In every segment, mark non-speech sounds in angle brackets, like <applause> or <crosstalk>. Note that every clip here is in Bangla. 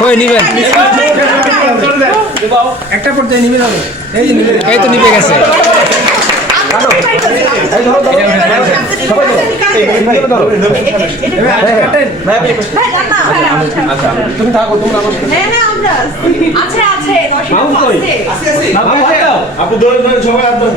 কই নিবেন? একটা পর্যায়ে নিবে যাবে এই নিবে এই তো নিবে গেছে। তুমি থাকো তোমরা আছে আছে আছে আপু ধরে। ধরে। সবাই হাত ধরুন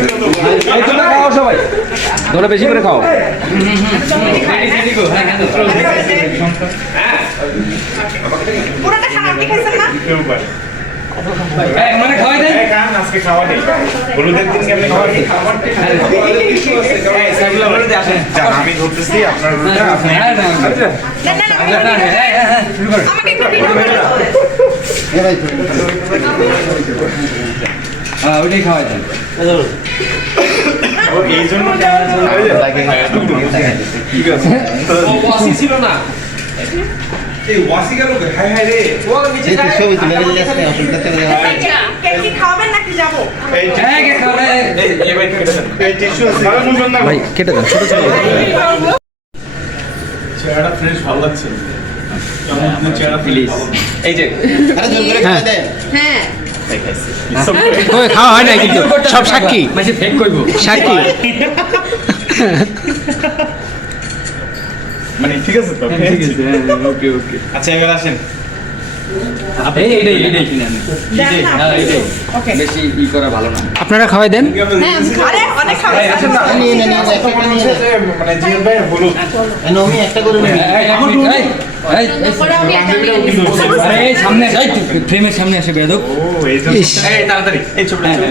তোমরা বেশি করে খাও মানে খাওয়াই আজকে খাওয়া নেই হলুদের দিন কেমন খাওয়া নেই আমি ধরতেছি আপনার আপনি হ্যাঁ, হ্যাঁ, হ্যাঁ, হ্যাঁ, হ্যাঁ, ওইটাই খাওয়াই দেন এই জন্য ঠিক আছে ওয়াসি ছিল না এই ওয়াসি গেল হাই হাই রে ও নিচে যায় কেক কি খাওয়াবেন নাকি যাব এই কে খাওয়াবে? এই টিস্যু আছে ভাই কেটে দেন ছোট ছোট চেহারাটা ফ্রেশ ভালো লাগছে কেমন আপনার চেহারা প্লিজ এই যে হ্যাঁ খাওয়া হয় নাই কিন্তু। <laughs> সব সাক্ষী। সাক্ষী। <laughs> মানে ঠিক আছে তো? ওকে ওকে। আচ্ছা এবার আসেন। আনি দেন না হ্যাঁ, এইটাই। ওকে। বেশি ই করা ভালো না। আপনারা খাওয়াই দেন? হ্যাঁ আরে অনেক খাওয়া আসেন না। মানে জিয়াদ ভাই ফ্রেমের সামনে আসে বেদক তাড়াতাড়ি। এই চলে গেছে?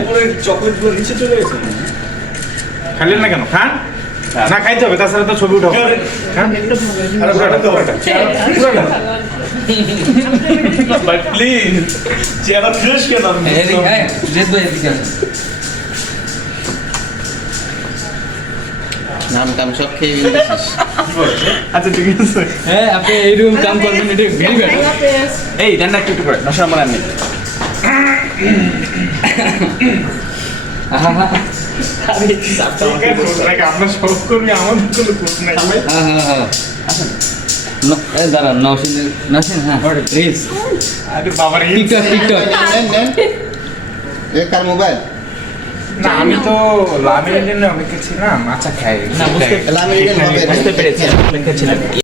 খাইলেন না কেন? খান? না খাইতে হবে তাছাড়া তো ছবি ভাই প্লিজ চেহারা ফ্রেশ কেন এদিকে এই জেদ ভাই এদিকে আসেন নাম টাম সব খেয়ে ফেলেছিস। আচ্ছা ঠিক আছে। হ্যাঁ আপনি এই রুম কাম করবেন এটা ভেরি ব্যাড এই দেন না একটু একটু করে নশা আমার নেই। হ্যাঁ হ্যাঁ হ্যাঁ দাঁড়ান নওশিন নওশিন হ্যাঁ টিকটক টিকটক এ কার মোবাইল না আমি তো লামিনের জন্য অপেক্ষা ছিলাম। আচ্ছা খাই। না, বুঝতে- পেরেছি